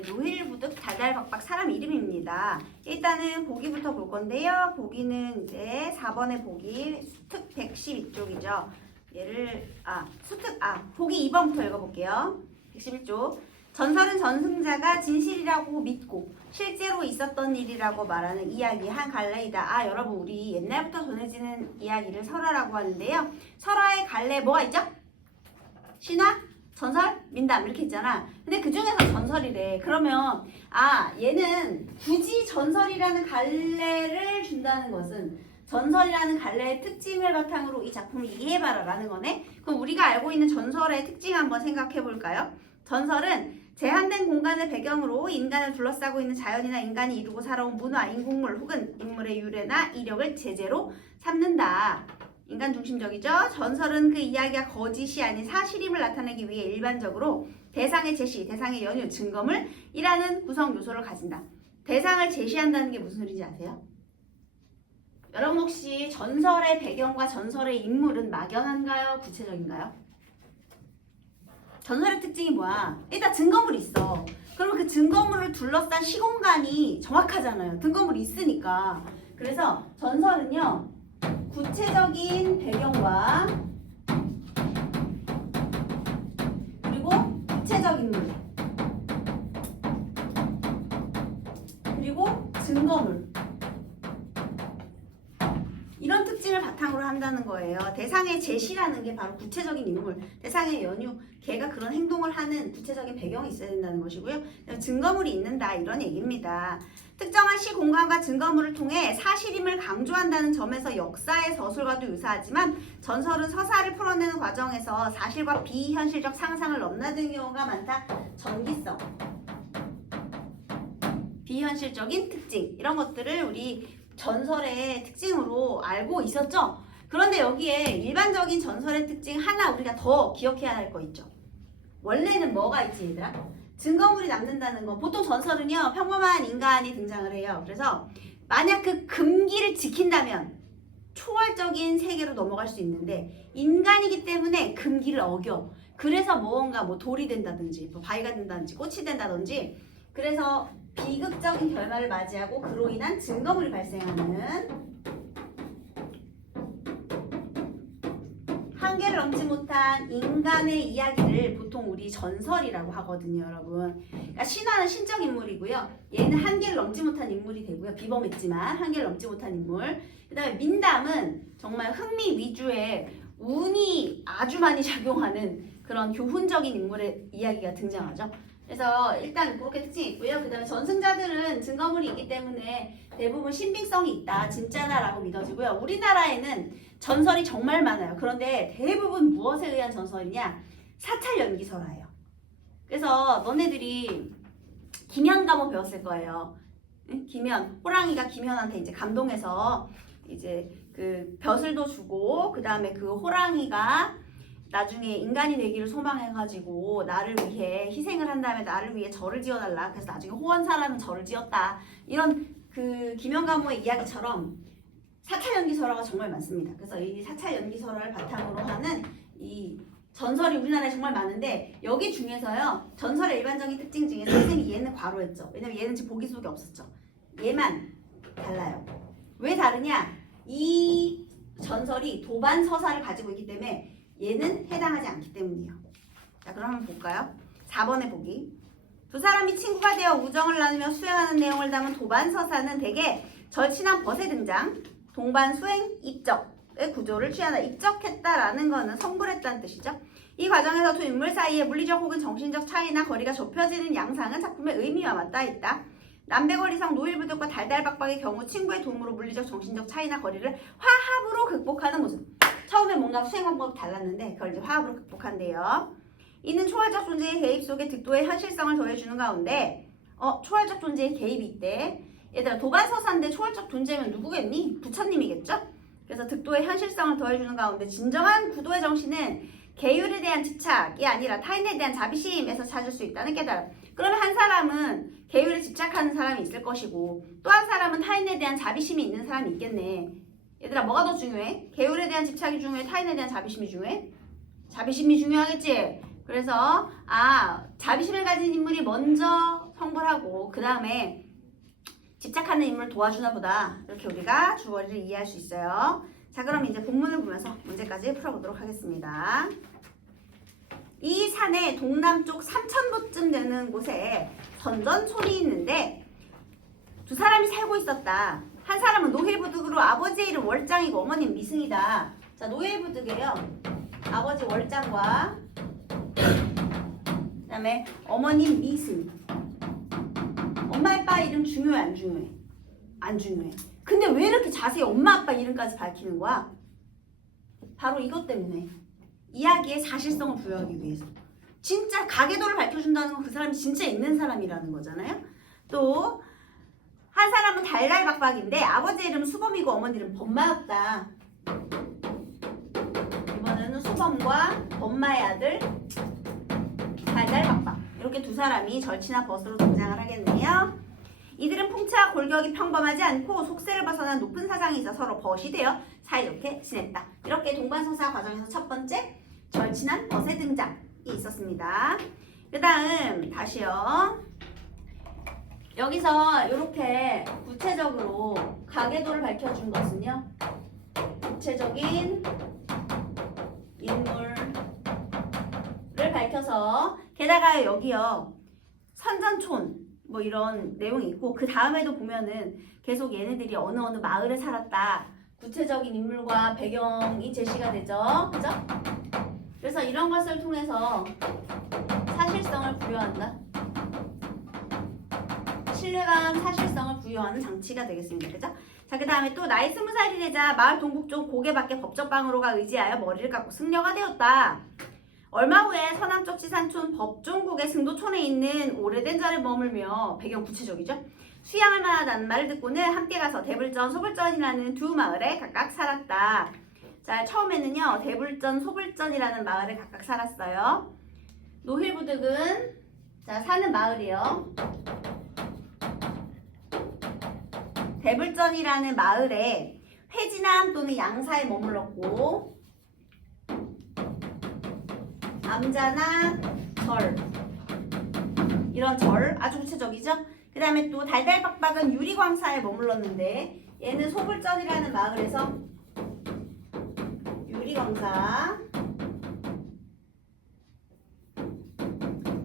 노일부득 달달박박 사람 이름입니다. 일단은 보기부터 볼 건데요. 보기는 이제 4번의 보기 수특 112쪽이죠. 보기 2번부터 읽어볼게요. 111쪽. 전설은 전승자가 진실이라고 믿고 실제로 있었던 일이라고 말하는 이야기 한 갈래이다. 여러분 우리 옛날부터 전해지는 이야기를 설화라고 하는데요. 설화의 갈래 뭐가 있죠? 신화, 전설, 민담 이렇게 있잖아. 근데 그 중에서 전설이래. 그러면 얘는 굳이 전설이라는 갈래를 준다는 것은 전설이라는 갈래의 특징을 바탕으로 이 작품을 이해해봐라 라는 거네. 그럼 우리가 알고 있는 전설의 특징 한번 생각해 볼까요? 전설은 제한된 공간을 배경으로 인간을 둘러싸고 있는 자연이나 인간이 이루고 살아온 문화, 인공물 혹은 인물의 유래나 이력을 제재로 삼는다. 인간 중심적이죠. 전설은 그 이야기가 거짓이 아닌 사실임을 나타내기 위해 일반적으로 대상의 제시, 대상의 연유, 증거물이라는 구성 요소를 가진다. 대상을 제시한다는 게 무슨 소리인지 아세요? 여러분 혹시 전설의 배경과 전설의 인물은 막연한가요? 구체적인가요? 전설의 특징이 뭐야? 일단 증거물이 있어. 그러면 그 증거물을 둘러싼 시공간이 정확하잖아요. 증거물이 있으니까. 그래서 전설은요. 구체적인 배경과 그리고 구체적 인물 그리고 증거물 이런 특징을 바탕으로 한다는 거예요. 대상의 제시라는 게 바로 구체적인 인물, 대상의 연유, 걔가 그런 행동을 하는 구체적인 배경이 있어야 된다는 것이고요. 증거물이 있는다 이런 얘기입니다. 특정한 시 공간과 증거물을 통해 사실임을 강조한다는 점에서 역사의 서술과도 유사하지만 전설은 서사를 풀어내는 과정에서 사실과 비현실적 상상을 넘나드는 경우가 많다. 전기성, 비현실적인 특징 이런 것들을 우리 전설의 특징으로 알고 있었죠? 그런데 여기에 일반적인 전설의 특징 하나 우리가 더 기억해야 할 거 있죠? 원래는 뭐가 있지 얘들아? 증거물이 남는다는 거. 보통 전설은요 평범한 인간이 등장을 해요. 그래서 만약 그 금기를 지킨다면 초월적인 세계로 넘어갈 수 있는데 인간이기 때문에 금기를 어겨. 그래서 무언가 돌이 된다든지 바위가 된다든지 꽃이 된다든지 그래서 비극적인 결말을 맞이하고 그로 인한 증거물이 발생하는 한계를 넘지 못한 인간의 이야기를 보통 우리 전설이라고 하거든요, 여러분. 그러니까 신화는 신적 인물이고요. 얘는 한계를 넘지 못한 인물이 되고요. 비범했지만 한계를 넘지 못한 인물. 그 다음에 민담은 정말 흥미 위주의 운이 아주 많이 작용하는 그런 교훈적인 인물의 이야기가 등장하죠. 그래서 일단 그렇게 특징이 있고요. 그 다음에 전승자들은 증거물이 있기 때문에 대부분 신빙성이 있다, 진짜다라고 믿어지고요. 우리나라에는 전설이 정말 많아요. 그런데 대부분 무엇에 의한 전설이냐? 사찰 연기설화예요. 그래서 너네들이 김현 가뭐 배웠을 거예요. 응? 김현, 호랑이가 김현한테 이제 감동해서 이제 그 벼슬도 주고 그 다음에 그 호랑이가 나중에 인간이 되기를 소망해가지고 나를 위해 희생을 한 다음에 나를 위해 절을 지어달라. 그래서 나중에 호원사라는 절을 지었다. 이런 그 김현가모의 이야기처럼 사찰 연기설화가 정말 많습니다. 그래서 이 사찰 연기설화를 바탕으로 하는 이 전설이 우리나라에 정말 많은데 여기 중에서요 전설의 일반적인 특징 중에 선생님이 얘는 과로했죠. 왜냐면 얘는 지금 보기 속에 없었죠. 얘만 달라요. 왜 다르냐? 이 전설이 도반 서사를 가지고 있기 때문에 얘는 해당하지 않기 때문이에요. 자, 그럼 한번 볼까요? 4번의 보기. 두 사람이 친구가 되어 우정을 나누며 수행하는 내용을 담은 도반서사는 대개 절친한 벗의 등장, 동반 수행, 입적의 구조를 취한다. 입적했다라는 거는 성불했다는 뜻이죠. 이 과정에서 두 인물 사이에 물리적 혹은 정신적 차이나 거리가 좁혀지는 양상은 작품의 의미와 맞닿아 있다. 남배거리성 노일부득과 달달박박의 경우 친구의 도움으로 물리적 정신적 차이나 거리를 화합으로 극복하는 모습. 처음에 뭔가 수행 방법이 달랐는데 그걸 이제 화합으로 극복한대요. 이는 초월적 존재의 개입 속에 득도의 현실성을 더해주는 가운데 초월적 존재의 개입이 있대. 얘들아 도반서사인데 초월적 존재면 누구겠니? 부처님이겠죠? 그래서 득도의 현실성을 더해주는 가운데 진정한 구도의 정신은 계율에 대한 집착이 아니라 타인에 대한 자비심에서 찾을 수 있다는 깨달음. 그러면 한 사람은 계율에 집착하는 사람이 있을 것이고 또 한 사람은 타인에 대한 자비심이 있는 사람이 있겠네. 얘들아 뭐가 더 중요해? 계율에 대한 집착이 중요해? 타인에 대한 자비심이 중요해? 자비심이 중요하겠지? 그래서 자비심을 가진 인물이 먼저 성불하고 그 다음에 집착하는 인물 도와주나 보다. 이렇게 우리가 주어를 이해할 수 있어요. 자, 그럼 이제 본문을 보면서 문제까지 풀어보도록 하겠습니다. 이 산의 동남쪽 3,000보쯤 되는 곳에 선전촌이 있는데 두 사람이 살고 있었다. 한 사람은 노일부득으로 아버지의 이름 월장이고 어머님 미승이다. 자, 노일부득이에요. 아버지 월장과 그 다음에 어머님 미승. 엄마 아빠 이름 중요해 안 중요해? 안 중요해. 근데 왜 이렇게 자세히 엄마 아빠 이름까지 밝히는 거야? 바로 이것 때문에. 이야기의 사실성을 부여하기 위해서. 진짜 가계도를 밝혀준다는 건 그 사람이 진짜 있는 사람이라는 거잖아요. 또 한 사람은 달달박박인데 아버지 이름은 수범이고 어머니 이름은 범마였다. 이번에는 수범과 범마의 아들 달달박박. 이렇게 두 사람이 절친한 벗으로 등장을 하겠네요. 이들은 풍채와 골격이 평범하지 않고 속세를 벗어난 높은 사상이 있어 서로 벗이 되어 사이좋게 지냈다. 이렇게 동반성사 과정에서 첫 번째 절친한 벗의 등장이 있었습니다. 그 다음 다시요. 여기서 이렇게 구체적으로 가계도를 밝혀준 것은요. 구체적인 인물을 밝혀서 게다가 여기요. 선전촌 뭐 이런 내용이 있고 그 다음에도 보면은 계속 얘네들이 어느 마을에 살았다. 구체적인 인물과 배경이 제시가 되죠. 그죠? 그래서 이런 것을 통해서 사실성을 부여한다. 신뢰감, 사실성을 부여하는 장치가 되겠습니다. 그죠? 자, 그 다음에 또 나이 20살이 되자 마을 동북쪽 고개밖에 법적방으로가 의지하여 머리를 깎고 승려가 되었다. 얼마 후에 서남쪽 지산촌 법종국의 승도촌에 있는 오래된 절에 머물며 배경 구체적이죠. 수양할 만하다는 말을 듣고는 함께 가서 대불전, 소불전이라는 두 마을에 각각 살았다. 자, 처음에는요. 대불전, 소불전이라는 마을에 각각 살았어요. 노힐부득은 자, 사는 마을이요. 대불전이라는 마을에 회진암 또는 양사에 머물렀고 암자나 절 이런 절 아주 구체적이죠. 그 다음에 또 달달박박은 유리광사에 머물렀는데 얘는 소불전이라는 마을에서 유리광사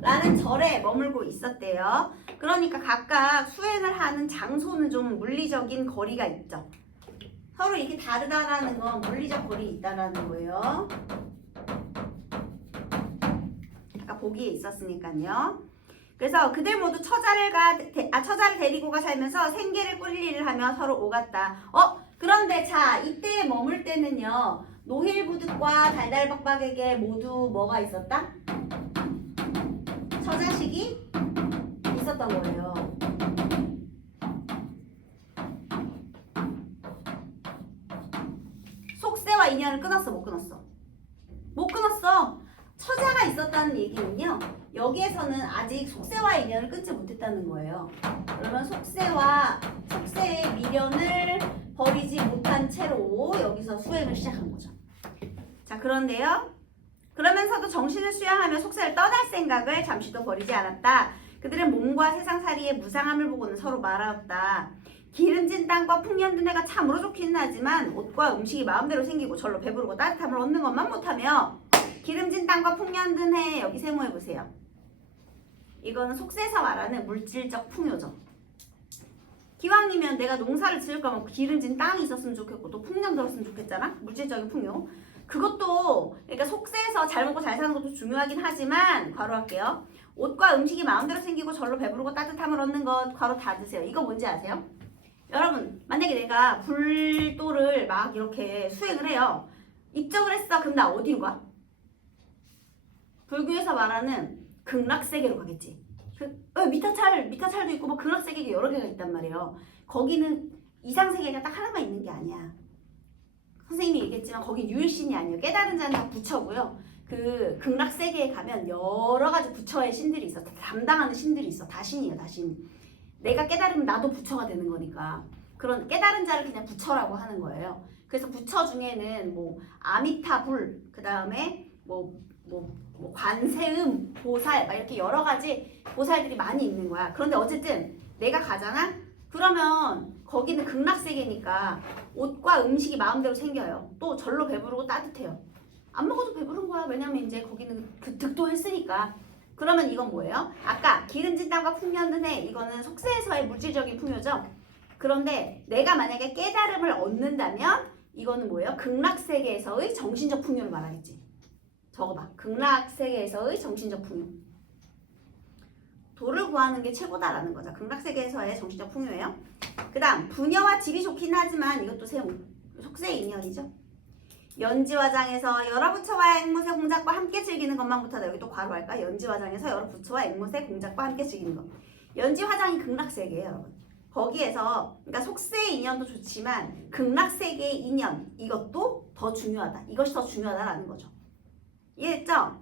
라는 절에 머물고 있었대요. 그러니까 각각 수행을 하는 장소는 좀 물리적인 거리가 있죠. 서로 이렇게 다르다라는 건 물리적 거리 있다라는 거예요. 아까 보기에 있었으니까요. 그래서 그들 모두 처자를 데리고 가 살면서 생계를 꾸릴 일을 하며 서로 오갔다. 그런데 자 이때 머물 때는요. 노힐부득과 달달박박에게 모두 뭐가 있었다? 처자식이 있었던 거예요. 속세와 인연을 끊었어, 못 끊었어? 못 끊었어. 처자가 있었다는 얘기는요. 여기에서는 아직 속세와의 인연을 끊지 못했다는 거예요. 그러면 속세의 미련을 버리지 못한 채로 여기서 수행을 시작한 거죠. 자, 그런데요. 그러면서도 정신을 수양하며 속세를 떠날 생각을 잠시도 버리지 않았다. 그들은 몸과 세상살이의 무상함을 보고는 서로 말하였다. 기름진 땅과 풍년든 해가 참으로 좋기는 하지만 옷과 음식이 마음대로 생기고 절로 배부르고 따뜻함을 얻는 것만 못하며 기름진 땅과 풍년든 해 여기 세모해보세요. 이거는 속세에서 말하는 물질적 풍요죠. 기왕이면 내가 농사를 지을 거면 기름진 땅이 있었으면 좋겠고 또 풍년 들었으면 좋겠잖아. 물질적인 풍요. 그것도 그러니까 속세에서 잘 먹고 잘 사는 것도 중요하긴 하지만 괄호할게요. 옷과 음식이 마음대로 생기고 절로 배부르고 따뜻함을 얻는 것 괄호 닫으세요. 이거 뭔지 아세요? 여러분 만약에 내가 불도를 막 이렇게 수행을 해요. 입적을 했어. 그럼 나 어디로 가? 불교에서 말하는 극락세계로 가겠지. 미타찰도 있고 뭐 극락세계가 여러 개가 있단 말이에요. 거기는 이상세계가 딱 하나만 있는 게 아니야. 선생님이 얘기했지만 거기 유일신이 아니에요. 깨달은 자는 다 부처고요. 그 극락세계에 가면 여러 가지 부처의 신들이 있어. 담당하는 신들이 있어. 다 신이에요. 다 신. 내가 깨달으면 나도 부처가 되는 거니까. 그런 깨달은 자를 그냥 부처라고 하는 거예요. 그래서 부처 중에는 뭐 아미타불, 그 다음에 뭐 관세음, 보살 막 이렇게 여러 가지 보살들이 많이 있는 거야. 그런데 어쨌든 내가 가잖아? 그러면 거기는 극락세계니까 옷과 음식이 마음대로 생겨요. 또 절로 배부르고 따뜻해요. 안 먹어도 배부른 거야. 왜냐면 이제 거기는 그 득도했으니까. 그러면 이건 뭐예요? 아까 기름진 땅과 풍요한 해 이거는 속세에서의 물질적인 풍요죠. 그런데 내가 만약에 깨달음을 얻는다면 이거는 뭐예요? 극락세계에서의 정신적 풍요를 말하겠지. 적어봐. 극락세계에서의 정신적 풍요. 도를 구하는 게 최고다라는 거죠. 극락세계에서의 정신적 풍요예요. 그 다음 부녀와 집이 좋긴 하지만 이것도 속세의 인연이죠. 연지화장에서 여러 부처와 앵무새 공작과 함께 즐기는 것만 못하다. 여기 또 괄호할까? 연지화장에서 여러 부처와 앵무새 공작과 함께 즐기는 것. 연지화장이 극락세계예요, 여러분. 거기에서 그러니까 속세의 인연도 좋지만 극락세계의 인연 이것도 더 중요하다. 이것이 더 중요하다라는 거죠. 이해했죠?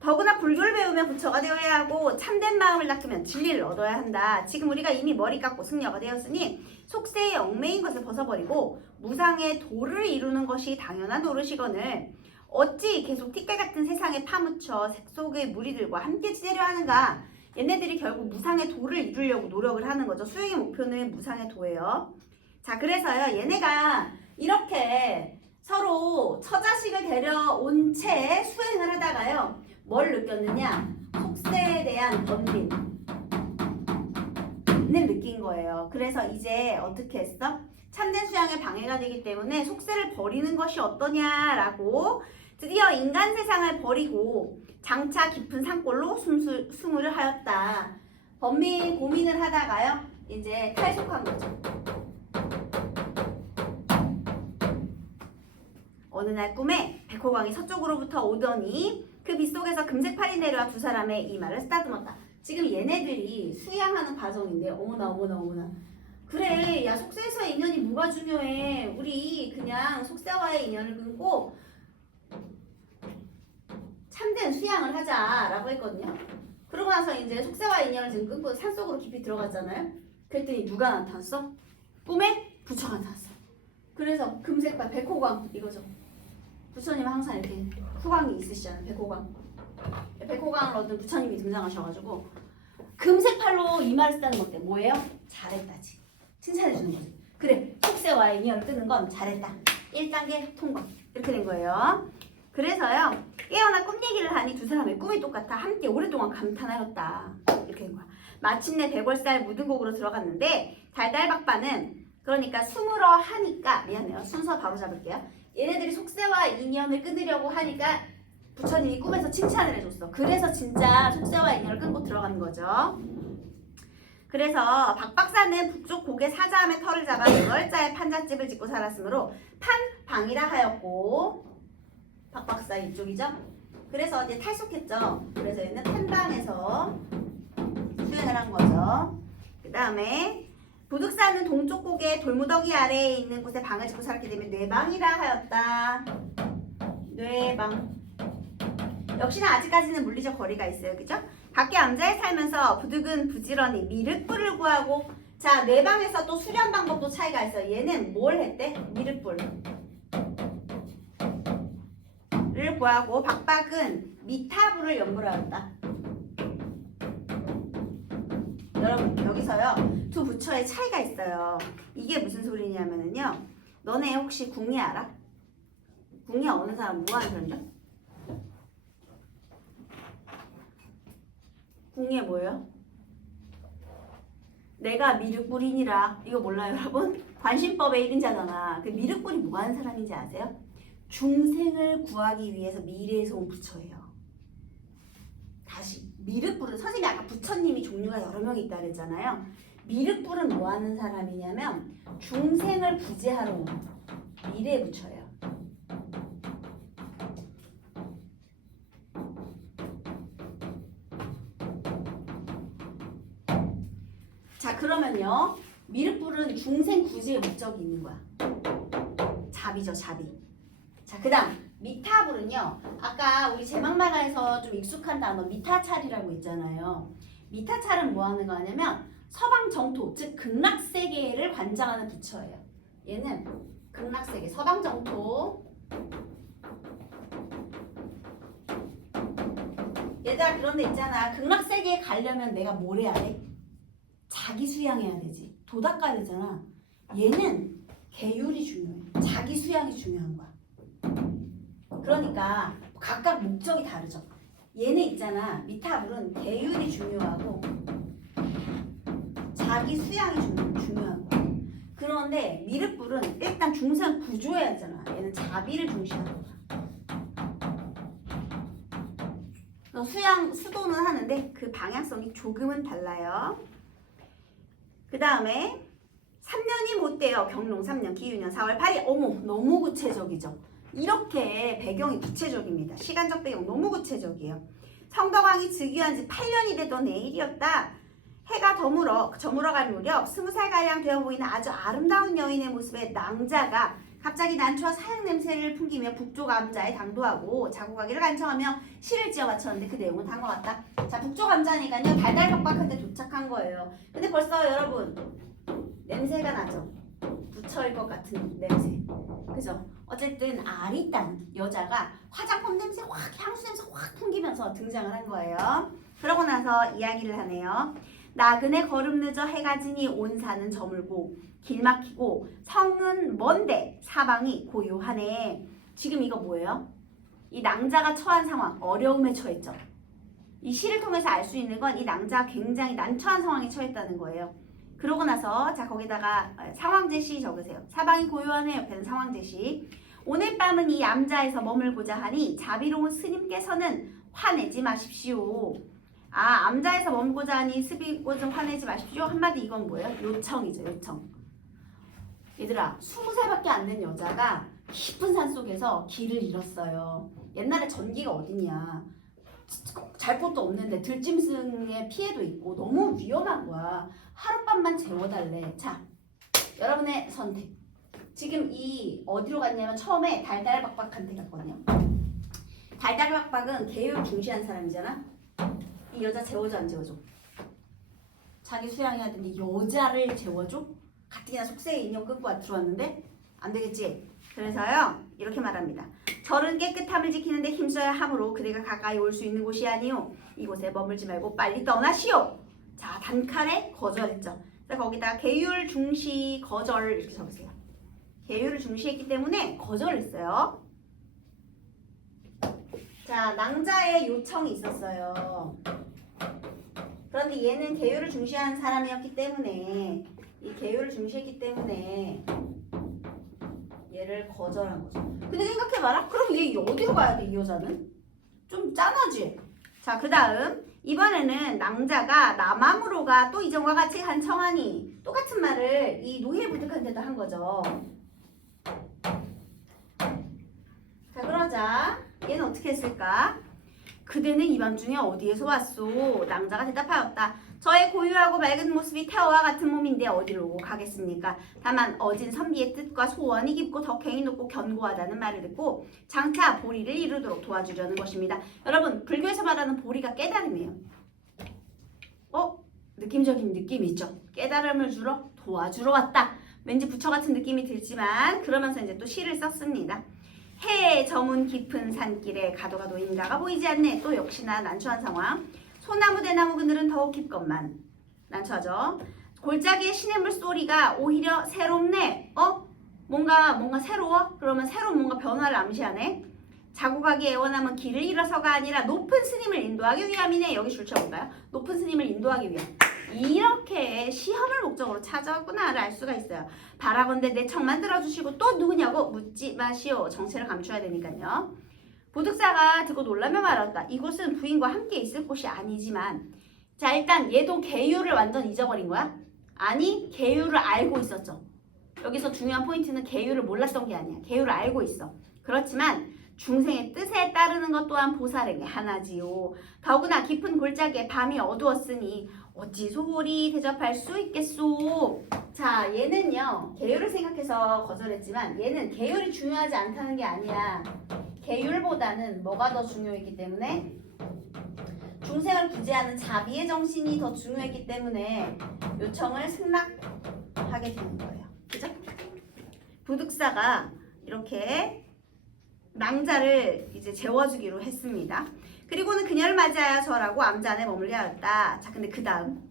더구나 불교를 배우면 부처가 되어야 하고 참된 마음을 닦으면 진리를 얻어야 한다. 지금 우리가 이미 머리 깎고 승려가 되었으니 속세의 얽매인 것을 벗어버리고 무상의 도를 이루는 것이 당연한 노릇이거늘 어찌 계속 티끌 같은 세상에 파묻혀 색 속의 무리들과 함께 지내려 하는가. 얘네들이 결국 무상의 도를 이루려고 노력을 하는 거죠. 수행의 목표는 무상의 도예요. 자, 그래서요 얘네가 이렇게 서로 처자식을 데려온 채 수행을 하다가요 뭘 느꼈느냐? 속세에 대한 번민을 느낀 거예요. 그래서 이제 어떻게 했어? 참된 수양에 방해가 되기 때문에 속세를 버리는 것이 어떠냐라고 드디어 인간 세상을 버리고 장차 깊은 산골로 수무를 하였다. 번민 고민을 하다가요 이제 탈속한 거죠. 어느 날 꿈에 백호광이 서쪽으로부터 오더니 그 빗속에서 금색팔이 내려와 두 사람의 이 말을 쓰다듬었다. 지금 얘네들이 수양하는 과정인데 어머나 그래 야 속세에서의 인연이 뭐가 중요해. 우리 그냥 속세와의 인연을 끊고 참된 수양을 하자라고 했거든요. 그러고 나서 이제 속세와의 인연을 지금 끊고 산속으로 깊이 들어갔잖아요. 그랬더니 누가 나타났어? 꿈에 부처가 나타났어. 그래서 금색팔 백호광 이거죠. 부처님은 항상 이렇게 후광이 있으시잖아요. 백호광을 얻은 부처님이 등장하셔가지고 금색팔로 이 말을 쓰다는 건데 뭐예요? 잘했다지. 칭찬해주는 거지. 그래 속세와의 인연을 끊는 건 잘했다. 1단계 통과. 이렇게 된 거예요. 그래서요 깨어나 꿈 얘기를 하니 두 사람의 꿈이 똑같아 함께 오랫동안 감탄하였다. 이렇게 된 거야. 마침내 100월살 묻은 곡으로 들어갔는데 달달박바는 그러니까 숨으러 하니까 미안해요. 순서 바로 잡을게요. 얘네들이 속세와 인연을 끊으려고 하니까 부처님이 꿈에서 칭찬을 해줬어. 그래서 진짜 속세와 인연을 끊고 들어가는 거죠. 그래서 박박사는 북쪽 고개 사자함의 털을 잡아 8자의 판잣집을 짓고 살았으므로 판방이라 하였고 박박사 이쪽이죠. 그래서 이제 탈속했죠. 그래서 얘는 판방에서 수행을 한 거죠. 그 다음에 부득사는 동쪽 고개 돌무더기 아래에 있는 곳에 방을 짓고 살았기 때문에 뇌방이라 하였다. 뇌방. 역시나 아직까지는 물리적 거리가 있어요. 그죠? 각기 암자에 살면서 부득은 부지런히 미륵불을 구하고 자 뇌방에서 또 수련 방법도 차이가 있어요. 얘는 뭘 했대? 미륵불을 구하고 박박은 미타불을 연구를 하였다. 여러분 여기서요 두 부처의 차이가 있어요. 이게 무슨 소리냐면요 너네 혹시 궁예 알아? 궁예 어느 사람 뭐 하는 사람이죠? 궁예 뭐예요? 내가 미륵불이니라 이거 몰라요 여러분? 관심법의 1인자잖아. 그 미륵불이 뭐 하는 사람인지 아세요? 중생을 구하기 위해서 미래에서 온 부처예요. 다시 미륵불은 선생님이 아까 부처님이 종류가 여러 명이 있다 그랬잖아요. 미륵불은 뭐 하는 사람이냐면 중생을 구제하러 온 미래 부처예요. 자 그러면요 미륵불은 중생 구제의 목적이 있는 거야. 자비죠 자비. 자 그 다음 미타불은요 아까 우리 제망마가에서 좀 익숙한 단어 미타찰이라고 있잖아요. 미타찰은 뭐 하는 거 하냐면 서방 정토 즉 극락세계를 관장하는 부처예요. 얘는 극락세계 서방 정토 얘들아 그런데 있잖아. 극락세계에 가려면 내가 뭘 해야 돼? 자기 수양해야 되지. 도닦아야 되잖아. 얘는 계율이 중요해. 자기 수양이 중요한 거야. 그러니까 각각 목적이 다르죠. 얘네 있잖아. 미타불은 계율이 중요하고 자기 수양이 중요한 거야. 그런데 미륵불은 일단 중상 구조해야 하잖아. 얘는 자비를 중시하는 거야. 수도는 하는데 그 방향성이 조금은 달라요. 그 다음에 3년이 못 돼요. 경농 3년, 기유년 4월 8일. 어머, 너무 구체적이죠. 이렇게 배경이 구체적입니다. 시간적 배경 너무 구체적이에요. 성덕왕이 즉위한 지 8년이 되던 해일이었다. 해가 저물어갈 무렵 20살가량 되어 보이는 아주 아름다운 여인의 모습에 낭자가 갑자기 난초와 사양 냄새를 풍기며 북쪽 암자에 당도하고 자고가기를 간청하며 시를 지어 바쳤는데 그 내용은 다음과 같다. 자, 북쪽 암자니까요. 달달박박한 데 도착한 거예요. 근데 벌써 여러분 냄새가 나죠. 부처일 것 같은 냄새. 그죠? 어쨌든 아리따운 여자가 화장품 냄새 확, 향수 냄새 확 풍기면서 등장을 한 거예요. 그러고 나서 이야기를 하네요. 나그네 걸음 늦어 해가 지니 온 산은 저물고 길 막히고 성은 먼데 사방이 고요하네. 지금 이거 뭐예요? 이 낭자가 처한 상황, 어려움에 처했죠. 이 시를 통해서 알 수 있는 건 이 낭자가 굉장히 난처한 상황에 처했다는 거예요. 그러고 나서 자 거기다가 상황 제시 적으세요. 사방이 고요하네 옆에는 상황 제시. 오늘 밤은 이 암자에서 머물고자 하니 자비로운 스님께서는 화내지 마십시오. 아, 암자에서 머물고자 하니 스비고좀 화내지 마십시오. 한마디 이건 뭐예요? 요청이죠, 요청. 얘들아, 20살밖에 안 된 여자가 깊은 산 속에서 길을 잃었어요. 옛날에 전기가 어디냐. 잘 곳도 없는데 들짐승의 피해도 있고 너무 위험한 거야. 하룻밤만 재워달래. 자, 여러분의 선택. 지금 이 어디로 갔냐면 처음에 달달박박한 데 갔거든요. 달달박박은 계율 중시한 사람이잖아. 이 여자 재워줘 안 재워줘? 자기 수양해야 되는데 여자를 재워줘? 가뜩이나 속세에 인형 끌고 들어왔는데 안 되겠지? 그래서요 이렇게 말합니다. 절은 깨끗함을 지키는데 힘써야 하므로 그대가 가까이 올 수 있는 곳이 아니오. 이곳에 머물지 말고 빨리 떠나시오. 자, 단칼에 거절했죠. 그래서 거기다 계율 중시 거절 이렇게 적으세요. 계율을 중시했기 때문에 거절했어요. 자, 낭자의 요청이 있었어요. 그런데 얘는 계율을 중시한 사람이었기 때문에 이 계율을 중시했기 때문에 얘를 거절한 거죠. 근데 생각해봐라. 그럼 얘 어디로 가야 돼? 이 여자는? 좀 짠하지? 자, 그 다음 이번에는 낭자가 남암으로 가. 또 이전과 같이 한 청하니 똑같은 말을 이 노예부득한테도 한 거죠. 자, 그러자 얘는 어떻게 했을까? 그대는 이 밤중에 어디에서 왔소? 낭자가 대답하였다. 저의 고유하고 맑은 모습이 태어와 같은 몸인데 어디로 가겠습니까? 다만 어진 선비의 뜻과 소원이 깊고 덕행이 높고 견고하다는 말을 듣고 장차 보리를 이루도록 도와주려는 것입니다. 여러분, 불교에서 말하는 보리가 깨달음이에요. 느낌적인 느낌이 있죠? 깨달음을 주러 도와주러 왔다. 왠지 부처 같은 느낌이 들지만 그러면서 이제 또 시를 썼습니다. 해에 저문 깊은 산길에 가도 인가가 보이지 않네. 또 역시나 난처한 상황. 소나무 대나무 그늘은 더욱 깊건만 난처하죠. 골짜기의 시냇물 소리가 오히려 새롭네. 뭔가 새로워? 그러면 새로운 뭔가 변화를 암시하네. 자고가기 애원함은 길을 잃어서가 아니라 높은 스님을 인도하기 위함이네. 여기 줄 쳐볼까요? 높은 스님을 인도하기 위함. 이렇게 시험을 목적으로 찾아왔구나를 알 수가 있어요. 바라건대 내 청만 들어주시고 또 누구냐고 묻지 마시오. 정체를 감춰야 되니까요. 보득사가 듣고 놀라며 말했다. 이곳은 부인과 함께 있을 곳이 아니지만. 자, 일단 얘도 계율을 완전 잊어버린 거야? 아니, 계율을 알고 있었죠. 여기서 중요한 포인트는 계율을 몰랐던 게 아니야. 계율을 알고 있어. 그렇지만 중생의 뜻에 따르는 것 또한 보살에게 하나지요. 더구나 깊은 골짜기에 밤이 어두웠으니 어찌 소홀히 대접할 수 있겠소. 자, 얘는요 계율을 생각해서 거절했지만 얘는 계율이 중요하지 않다는 게 아니야. 계율보다는 뭐가 더 중요했기 때문에 중생을 구제하는 자비의 정신이 더 중요했기 때문에 요청을 승낙하게 되는 거예요. 그죠? 부득사가 이렇게 낭자를 이제 재워주기로 했습니다. 그리고는 그녀를 맞이하여 절하고 암자 안에 머물게 하였다. 자, 근데 그 다음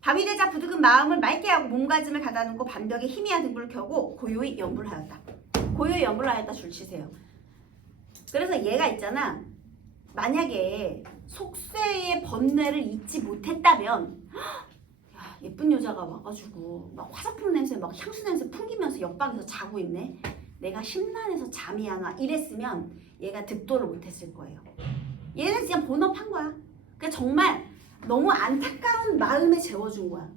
밤이 되자 부득은 마음을 맑게 하고 몸가짐을 가다놓고 반벽에 희미한 등불을 켜고 고요히 연불을 하였다. 고요히 연불을 하였다 줄치세요. 그래서 얘가 있잖아. 만약에 속세의 번뇌를 잊지 못했다면 야, 예쁜 여자가 와가지고 막 화장품 냄새 막 향수 냄새 풍기면서 옆방에서 자고 있네. 내가 심란해서 잠이 안 와. 이랬으면 얘가 득도를 못했을 거예요. 얘는 그냥 본업한 거야. 그러니까 정말 너무 안타까운 마음에 재워준 거야.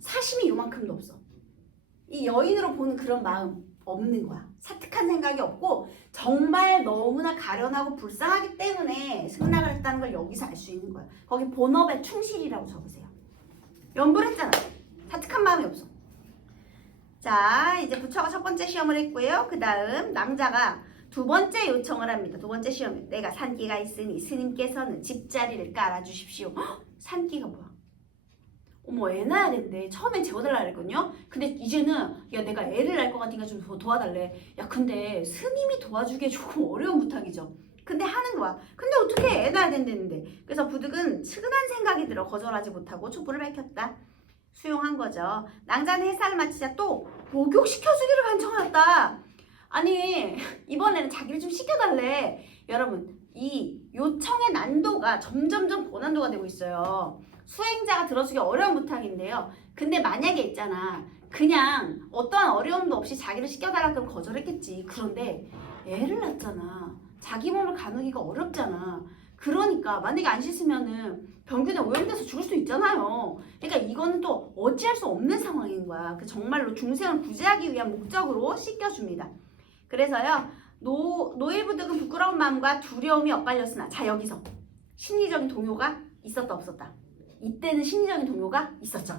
사심이 요만큼도 없어. 이 여인으로 보는 그런 마음 없는 거야. 사특한 생각이 없고 정말 너무나 가련하고 불쌍하기 때문에 승낙을 했다는 걸 여기서 알 수 있는 거야. 거기 본업에 충실이라고 적으세요. 연불했잖아. 사특한 마음이 없어. 자, 이제 부처가 첫 번째 시험을 했고요. 그 다음 낭자가 두 번째 요청을 합니다. 두 번째 시험에 내가 산기가 있으니 스님께서는 집자리를 깔아주십시오. 헉, 산기가 뭐야? 어머, 애 낳아야 된대. 처음엔 재워달라 그랬거든요. 근데 이제는 야, 내가 애를 낳을 것 같으니까 좀 도와달래. 야, 근데 스님이 도와주기에 조금 어려운 부탁이죠. 근데 하는 거야. 근데 어떻게 애 낳아야 된다는데. 그래서 부득은 측은한 생각이 들어 거절하지 못하고 촛불을 밝혔다. 수용한 거죠. 낭자는 해사를 마치자 또 목욕시켜주기를 간청하였다. 아니, 이번에는 자기를 좀 시켜달래. 여러분, 이 요청의 난도가 점점점 고난도가 되고 있어요. 수행자가 들어주기 어려운 부탁인데요. 근데 만약에 있잖아. 그냥 어떠한 어려움도 없이 자기를 시켜달라 그러면 거절했겠지. 그런데 애를 낳잖아. 자기 몸을 가누기가 어렵잖아. 그러니까 만약에 안 씻으면은 병균에 오염돼서 죽을 수도 있잖아요. 그러니까 이거는 또 어찌할 수 없는 상황인 거야. 그 정말로 중생을 구제하기 위한 목적으로 씻겨줍니다. 그래서요. 노일부득은 부끄러운 마음과 두려움이 엇갈렸으나 자 여기서 심리적인 동요가 있었다 없었다. 이때는 심리적인 동요가 있었죠.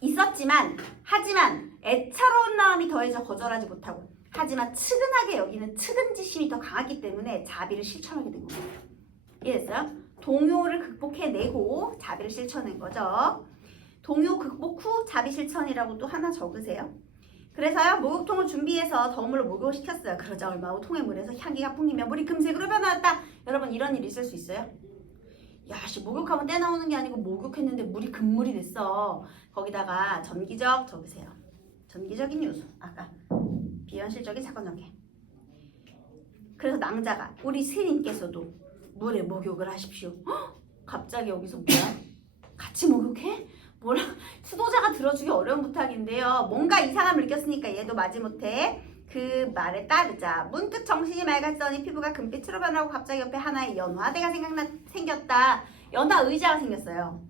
있었지만 하지만 애처로운 마음이 더해져 거절하지 못하고 하지만 측은하게 여기는 측은지심이 더 강했기 때문에 자비를 실천하게 된 겁니다. 이해했어요? 동요를 극복해내고 자비를 실천한 거죠. 동요 극복 후 자비 실천이라고 또 하나 적으세요. 그래서요 목욕통을 준비해서 더운 물로 목욕을 시켰어요. 그러자 얼마 후 통의 물에서 향기가 풍기며 물이 금색으로 변화했다. 여러분 이런 일 있을 수 있어요? 야씨 목욕하면 때 나오는 게 아니고 목욕했는데 물이 금물이 됐어. 거기다가 전기적 적으세요. 전기적인 요소 아까 비현실적인 사건 전개. 그래서 낭자가 우리 스님께서도 물에 목욕을 하십시오. 헉? 갑자기 여기서 뭐야? 같이 목욕해? 뭐라 수도자가 들어주기 어려운 부탁인데요. 뭔가 이상함을 느꼈으니까 얘도 마지못해 그 말에 따르자 문득 정신이 맑았더니 피부가 금빛으로 변하고 갑자기 옆에 하나의 연화대가 생겼다. 연화 의자가 생겼어요.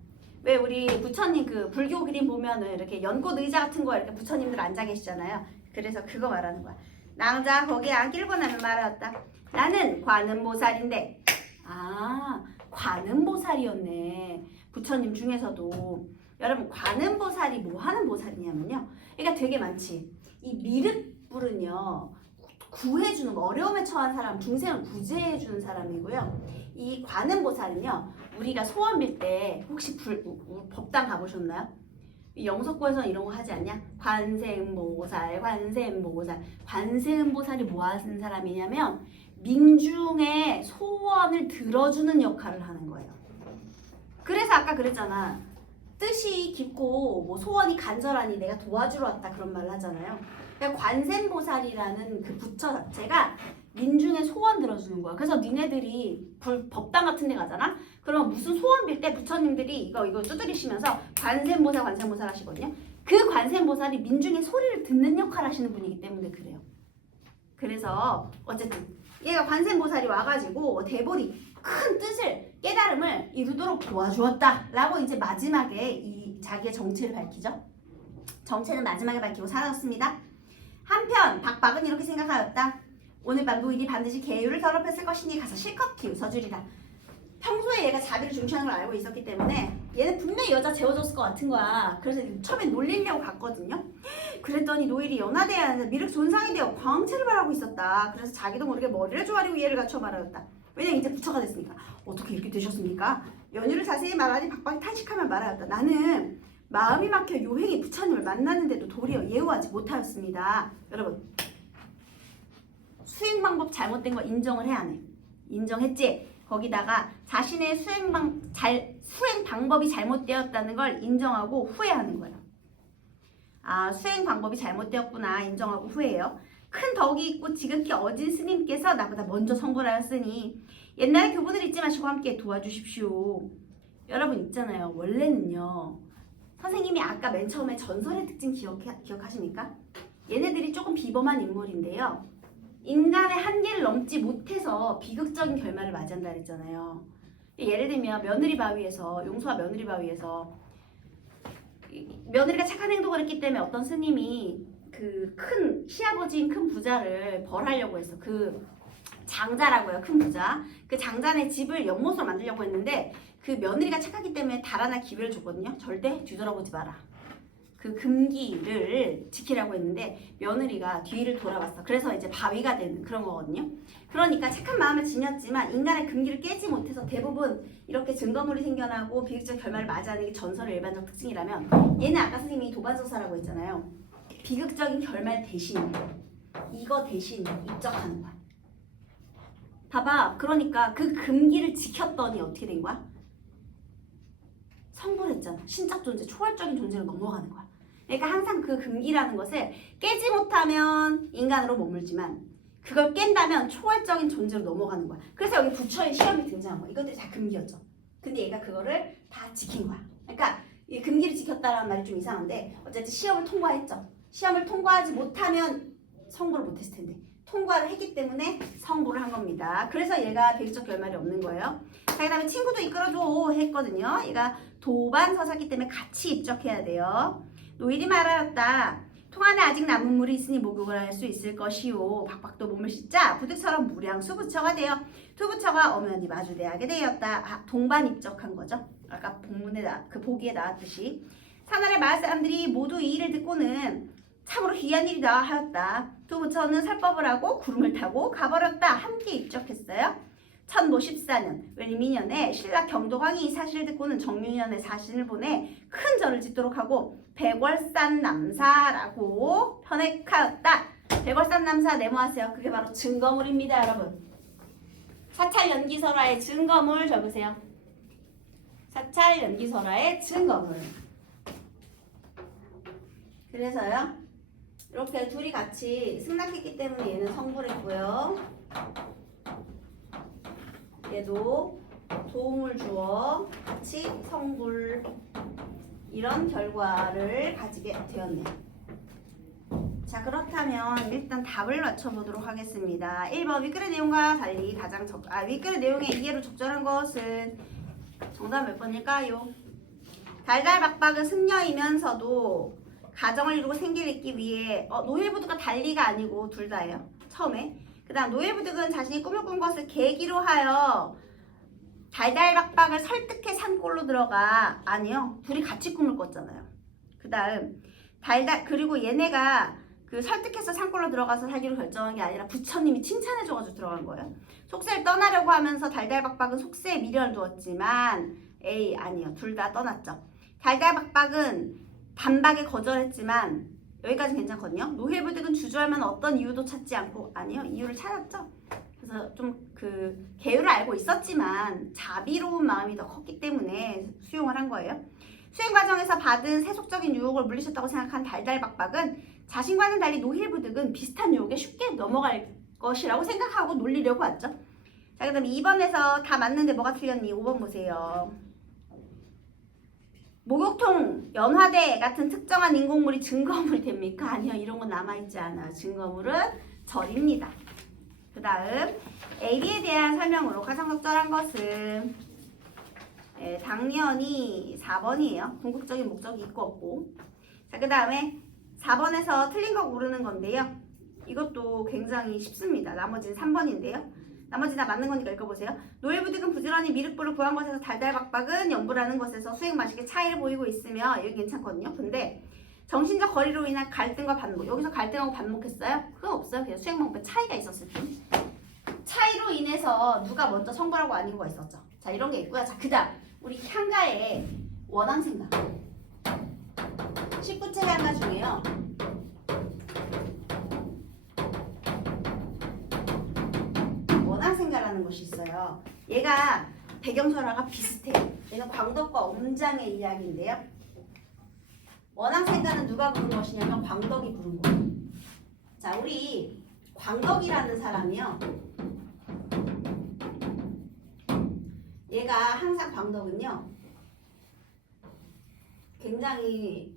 왜 우리 부처님 그 불교 그림 보면은 이렇게 연꽃 의자 같은 거 이렇게 부처님들 앉아 계시잖아요. 그래서 그거 말하는 거야. 낭자 거기에 앉기고 나면 말하였다. 나는 관음보살인데. 아, 관음보살이었네. 부처님 중에서도. 여러분 관음보살이 뭐 하는 보살이냐면요. 그러니까 되게 많지. 이 미륵불은요. 구해주는 거, 어려움에 처한 사람, 중생을 구제해주는 사람이고요. 이 관음보살은요. 우리가 소원 빌 때 혹시 법당 가보셨나요? 이 영석고에서는 이런 거 하지 않냐? 관세음보살, 관세음보살. 관세음보살이 뭐 하는 사람이냐면 민중의 소원을 들어주는 역할을 하는 거예요. 그래서 아까 그랬잖아. 뜻이 깊고 뭐 소원이 간절하니 내가 도와주러 왔다 그런 말을 하잖아요. 그러니까 관세음보살이라는 그 부처 자체가 민중의 소원 들어주는 거야. 그래서 니네들이 법당 같은 데 가잖아? 그러면 무슨 소원 빌 때 부처님들이 이거 두드리시면서 관세음보살 하시거든요. 그 관세음보살이 민중의 소리를 듣는 역할을 하시는 분이기 때문에 그래요. 그래서 어쨌든 얘가 관세음보살이 와가지고 대보리 큰 뜻을 깨달음을 이루도록 도와주었다 라고 이제 마지막에 이 자기의 정체를 밝히죠. 정체는 마지막에 밝히고 사라졌습니다. 한편 박박은 이렇게 생각하였다. 오늘 밤 노일이 반드시 계율을 더럽혔을 것이니 가서 실컷 비웃어주리라. 평소에 얘가 자비를 중시하는 걸 알고 있었기 때문에 얘는 분명히 여자 재워줬을 것 같은 거야. 그래서 처음에 놀리려고 갔거든요. 그랬더니 노일이 연화대에 앉아 미륵 손상이 되어 광채를 발하고 있었다. 그래서 자기도 모르게 머리를 조아리고 얘를 갖춰 말하였다. 왜냐면 이제 부처가 됐으니까. 어떻게 이렇게 되셨습니까? 연유를 자세히 말하니 박박이 탄식하며 말하였다. 나는 마음이 막혀 요행이 부처님을 만나는데도 도리어 예우하지 못하였습니다. 여러분 수행 방법 잘못된 거 인정을 해야 해. 인정했지? 거기다가 자신의 수행 방법이 잘못되었다는 걸 인정하고 후회하는 거예요. 아, 수행 방법이 잘못되었구나 인정하고 후회해요. 큰 덕이 있고 지극히 어진 스님께서 나보다 먼저 성불 하였으니 옛날에 교부들 잊지 마시고 함께 도와주십시오. 여러분 있잖아요. 원래는요. 선생님이 아까 맨 처음에 전설의 특징 기억하십니까? 얘네들이 조금 비범한 인물인데요. 인간의 한계를 넘지 못해서 비극적인 결말을 맞이한다 그랬잖아요. 예를 들면 며느리 바위에서 용서와 며느리 바위에서 며느리가 착한 행동을 했기 때문에 어떤 스님이 그 큰 시아버지인 큰 부자를 벌하려고 했어. 그 장자라고요. 큰 부자. 그 장자네 집을 연못으로 만들려고 했는데 그 며느리가 착하기 때문에 달아날 기회를 줬거든요. 절대 뒤돌아보지 마라. 그 금기를 지키라고 했는데 며느리가 뒤를 돌아봤어. 그래서 이제 바위가 된 그런 거거든요. 그러니까 착한 마음을 지녔지만 인간의 금기를 깨지 못해서 대부분 이렇게 증거물이 생겨나고 비극적 결말을 맞이하는 게 전설의 일반적 특징이라면 얘는 아까 선생님이 도반서사라고 했잖아요. 비극적인 결말 대신 이거 대신 입적하는 거야. 봐봐. 그러니까 그 금기를 지켰더니 어떻게 된 거야? 성불했잖아. 신적 존재, 초월적인 존재로 넘어가는 거야. 그러니까 항상 그 금기라는 것을 깨지 못하면 인간으로 머물지만 그걸 깬다면 초월적인 존재로 넘어가는 거야. 그래서 여기 부처의 시험이 등장한 거야. 이것들이 다 금기였죠. 근데 얘가 그거를 다 지킨 거야. 그러니까 이 금기를 지켰다라는 말이 좀 이상한데 어쨌든 시험을 통과했죠. 시험을 통과하지 못하면 성불을 못했을 텐데 통과를 했기 때문에 성불을 한 겁니다. 그래서 얘가 비극적 결말이 없는 거예요. 자, 그 다음에 친구도 이끌어줘 했거든요. 얘가 도반서사기 때문에 같이 입적해야 돼요. 노일이 말하였다. 통 안에 아직 남은 물이 있으니 목욕을 할 수 있을 것이요. 박박도 몸을 씻자. 부득처럼 무량수 부처가 되어 두 부처가 엄연히 마주대하게 되었다. 아, 동반 입적한 거죠. 아까 그 보기에 나왔듯이 산하의 마을 사람들이 모두 이 일을 듣고는 참으로 귀한 일이다 하였다. 두 부처는 설법을 하고 구름을 타고 가버렸다. 함께 입적했어요. 1054년 을미년에 신라 경도광이 이 사실을 듣고는 정유년의 사신을 보내 큰 절을 짓도록 하고 백월산 남사라고 편액하였다. 백월산 남사 네모하세요. 그게 바로 증거물입니다, 여러분. 사찰 연기설화의 증거물 적으세요. 사찰 연기설화의 증거물. 그래서요. 이렇게 둘이 같이 승낙했기 때문에 얘는 성불했고요. 얘도 도움을 주어 같이 성불 이런 결과를 가지게 되었네요. 자, 그렇다면 일단 답을 맞춰보도록 하겠습니다. 1번 윗글의 내용과 달리 가장 윗글의 내용에 이해로 적절한 것은 정답 몇 번일까요? 달달박박은 승려이면서도 가정을 이루고 생계를 잇기 위해 노예부득과 달리가 아니고 둘 다예요. 처음에. 그 다음 노예부득은 자신이 꿈을 꾼 것을 계기로 하여 달달박박을 설득해 산골로 들어가. 아니요. 둘이 같이 꿈을 꿨잖아요. 그 다음 그리고 얘네가 그 설득해서 산골로 들어가서 살기로 결정한 게 아니라 부처님이 칭찬해줘가지고 들어간 거예요. 속세를 떠나려고 하면서 달달박박은 속세에 미련을 두었지만 아니요. 둘 다 떠났죠. 달달박박은 단박에 거절했지만 여기까지 괜찮거든요. 노예부득은 주저할 만한 어떤 이유도 찾지 않고 아니요. 이유를 찾았죠. 그래서 좀 그 계율을 알고 있었지만 자비로운 마음이 더 컸기 때문에 수용을 한 거예요. 수행 과정에서 받은 세속적인 유혹을 물리쳤다고 생각한 달달박박은 자신과는 달리 노예부득은 비슷한 유혹에 쉽게 넘어갈 것이라고 생각하고 놀리려고 왔죠. 자, 그 다음에 2번에서 다 맞는데 뭐가 틀렸니? 5번 보세요. 목욕통, 연화대 같은 특정한 인공물이 증거물이 됩니까? 아니요. 이런 건 남아있지 않아요. 증거물은 절입니다. 그 다음 AB에 대한 설명으로 가장 적절한 것은 당연히 4번이에요. 궁극적인 목적이 있고 없고. 자, 그 다음에 4번에서 틀린 거 고르는 건데요. 이것도 굉장히 쉽습니다. 나머지는 3번인데요. 나머지 다 맞는 거니까 읽어보세요. 노예부득은 부지런히 미륵불을 구한 것에서 달달박박은 연부라는 것에서 수행 방식의 차이를 보이고 있으며 여기 괜찮거든요. 근데 정신적 거리로 인한 갈등과 반목. 여기서 갈등하고 반목했어요? 그건 없어요. 그냥 수행 방법에 차이가 있었을 뿐. 차이로 인해서 누가 먼저 성불하고 아닌 거 있었죠. 자, 이런 게 있고요. 자, 그 다음 우리 향가의 원앙생각 19체 향가 중에요. 원앙생가라는 것이 있어요. 얘가 배경설화가 비슷해요. 얘는 광덕과 엄장의 이야기인데요. 원앙생가는 누가 부른 것이냐면 광덕이 부른 거예요. 자, 우리 광덕이라는 사람이요. 얘가 항상 광덕은요. 굉장히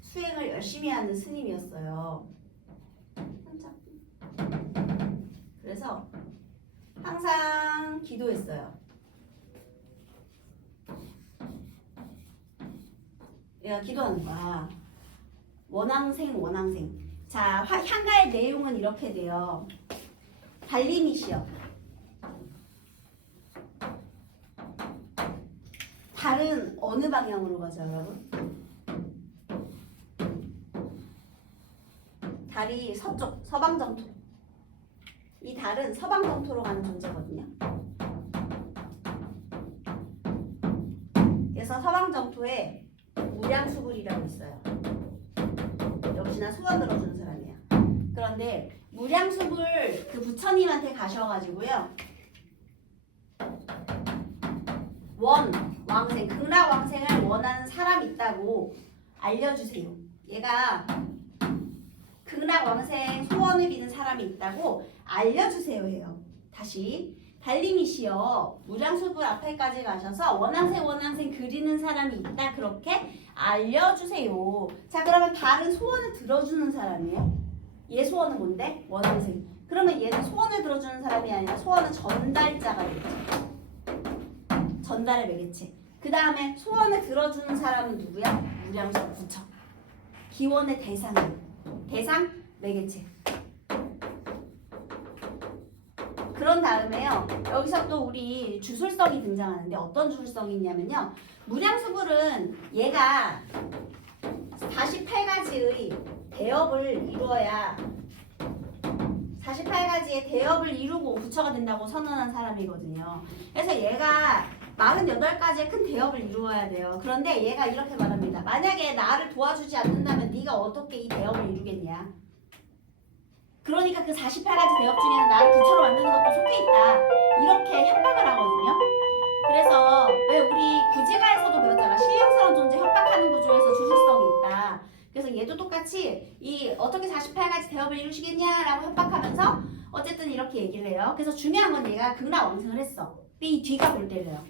수행을 열심히 하는 스님이었어요. 그래서 항상 기도했어요. 얘가 기도하는 거야. 원앙생, 원앙생. 자, 향가의 내용은 이렇게 돼요. 달림이시여. 달은 어느 방향으로 가죠, 여러분? 달이 서쪽, 서방정토. 이 달은 서방정토로 가는 존재거든요. 그래서 서방정토에 무량수불이라고 있어요. 역시나 소원 들어주는 사람이야. 그런데 무량수불 그 부처님한테 가셔가지고요. 왕생, 극락왕생을 원하는 사람 있다고 알려주세요. 얘가 극락왕생 소원을 비는 사람이 있다고 알려주세요 해요. 다시 달림이시여 무량수불 앞에까지 가셔서 원앙생 그리는 사람이 있다 그렇게 알려주세요. 자, 그러면 달은 소원을 들어주는 사람이에요. 얘 소원은 뭔데? 원앙생. 그러면 얘는 소원을 들어주는 사람이 아니라 소원은 전달자가 되겠죠. 전달의 매개체. 그 다음에 소원을 들어주는 사람은 누구야? 무량수 부처. 기원의 대상이에요. 대상, 매개체. 그런 다음에요. 여기서 또 우리 주술성이 등장하는데 어떤 주술성이 있냐면요. 무량수불은 얘가 48가지의 대업을 이루어야 48가지의 대업을 이루고 부처가 된다고 선언한 사람이거든요. 그래서 얘가 48가지의 큰 대업을 이루어야 돼요. 그런데 얘가 이렇게 말합니다. 만약에 나를 도와주지 않는다면 네가 어떻게 이 대업을 이루겠냐. 그러니까 그 48가지 대업 중에는 나를 부처로 만드는 것도 속해 있다. 이렇게 협박을 하거든요. 그래서 왜 우리 구지가에서도 배웠잖아. 신령스러운 존재 협박하는 구조에서 주술성이 있다. 그래서 얘도 똑같이 이 어떻게 48가지 대업을 이루시겠냐라고 협박하면서 어쨌든 이렇게 얘기를 해요. 그래서 중요한 건 얘가 극락왕생을 했어. 이 뒤가 볼 때래요.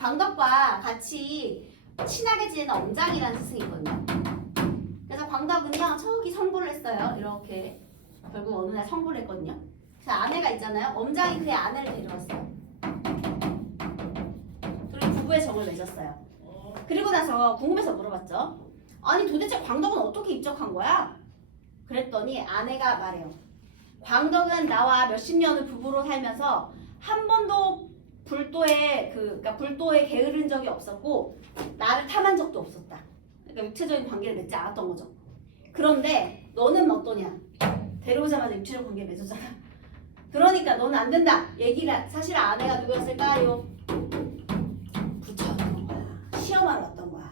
광덕과 같이 친하게 지내는 엄장이라는 스승이 있거든요. 그래서 광덕은요 저기 성불을 했어요. 이렇게 결국 어느 날 성불을 했거든요. 그래서 아내가 있잖아요. 엄장이 그의 아내를 데려왔어요. 그리고 부부의 정을 맺었어요. 그리고 나서 궁금해서 물어봤죠. 아니 도대체 광덕은 어떻게 입적한 거야? 그랬더니 아내가 말해요. 광덕은 나와 몇십 년을 부부로 살면서 한 번도 그러니까 불도에 게으른 적이 없었고 나를 탐한 적도 없었다. 그러니까 육체적인 관계를 맺지 않았던 거죠. 그런데 너는 어떠냐? 데려오자마자 육체적 관계를 맺었잖아. 그러니까 너는 안 된다. 얘기를 사실 아내가 누구였을까요? 부처였던 거야. 시험하러 왔던 거야.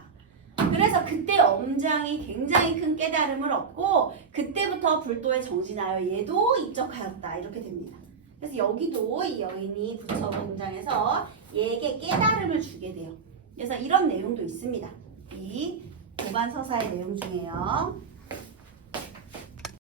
그래서 그때 엄장이 굉장히 큰 깨달음을 얻고 그때부터 불도에 정진하여 얘도 입적하였다. 이렇게 됩니다. 그래서 여기도 이 여인이 부처 공장에서 얘에게 깨달음을 주게 돼요. 그래서 이런 내용도 있습니다. 이 도반서사의 내용 중에요.